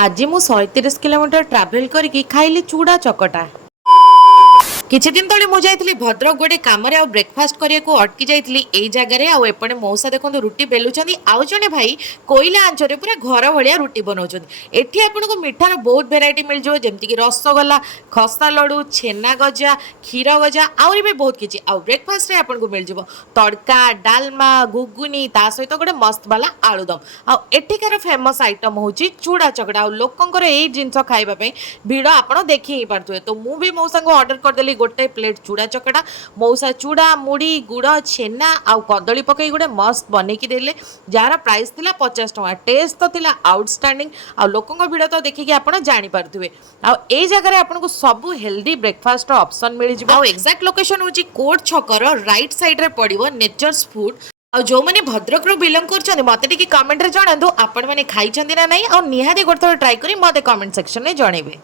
आज मु 130 kilometre travel करके खाइली चूड़ा चकटा। किछि दिन तले मु जाइतली भद्रक गोटे कामरे आ ब्रेकफास्ट करिया अटकी जाइतली एई जगारे आ एपटे मौसा देखंतु रुटी बेलुचंदी आउ जने भाई कोइला आंचरे पूरा घर भलिया रुटी बनाउचंदी। एठी आपनको मिठार बहुत भेराइटी मिल जो जेमति कि रसगोल्ला, खस्ता लड्डू, छेना गजा, क्षीर गजा आउरी भी बहुत किछि। आ ब्रेकफास्ट रे आपनको मिल जिवो तड़का, डालमा, घुगुनी ता सहित गोटे मस्त वाला आलूदम। आ एठिकार फेमस आइटम होची चूड़ा चकड़ा। आ लोकंकर एई जिंस खाइबा पे भीड़ आपण देखि ही पारथुए। तो मु भी मौसा को ऑर्डर कर देली गोटे प्लेट चूड़ा चकड़ा। मौसा चूड़ा, मुड़ी, गुड़, छेना आउ कदली पकई गोटे मस्त बनैकी देले जार प्राइस थिला 50 टका। टेस्ट तो थिला आउटस्टैंडिंग। आ लोकंक भिड़ तो देखिकी आपण जानि पारथुए। आ एई जगह रे आपनको सब हेल्दी ब्रेकफास्ट ऑप्शन मिल जिवो। आ एग्जैक्ट लोकेशन होची कोट छकर राइट साइड रे पड़िवो नेचर्स फूड। आ जो मैंने भद्रक रू बिलंग कर मत टी कमेंट रे जणांतु आपण मैंने खाई ना नहीं। आ निहाती गोटे थोड़ा ट्राई करी मते कमेंट सेक्शन में जणेबे।